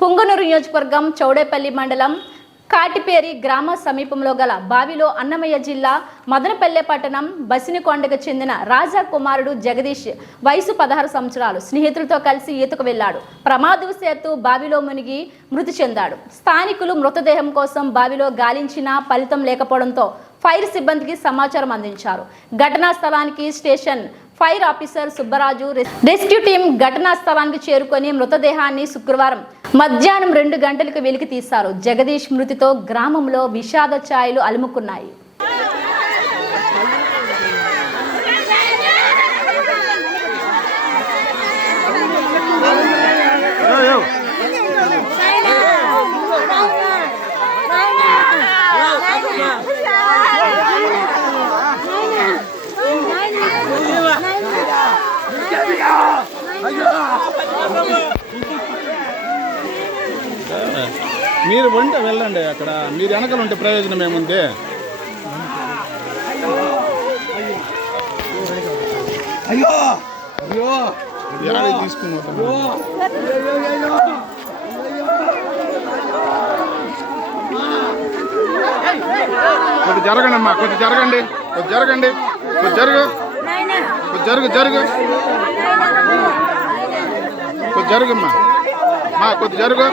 పుంగనూరు నియోజకవర్గం చౌడేపల్లి మండలం కాటిపేరి గ్రామ సమీపంలో గల బావిలో అన్నమయ్య జిల్లా మదనపల్లె పట్టణం బసినికొండకు చెందిన రాజా కుమారుడు జగదీష్ వయసు 16 సంవత్సరాలు స్నేహితులతో కలిసి ఈతకు వెళ్లాడు. ప్రమాదవశాత్తు బావిలో మునిగి మృతి చెందాడు. స్థానికులు మృతదేహం కోసం బావిలో గాలించినా ఫలితం లేకపోవడంతో ఫైర్ సిబ్బందికి సమాచారం అందించారు. ఘటనా స్థలానికి station fire officer Subbaraju rescue team ఘటనా స్థలానికి చేరుకొని మృతదేహాన్ని శుక్రవారం మధ్యాహ్నం 2 గంటలకు వెలికి తీశారు. జగదీష్ మృతితో గ్రామంలో విషాద ఛాయలు అలుముకున్నాయి. మీరు వంట వెళ్ళండి, అక్కడ మీరు వెనకలు ఉంటే ప్రయోజనం ఏముంది. కొద్ది జరగండి అమ్మా, కొద్ది జరగండి, కొద్ది జరగండి, కొద్ది జరుగు, కొద్ది జరుగు జరుగు కొద్ది జరుగుమ్మా, కొద్ది జరుగు.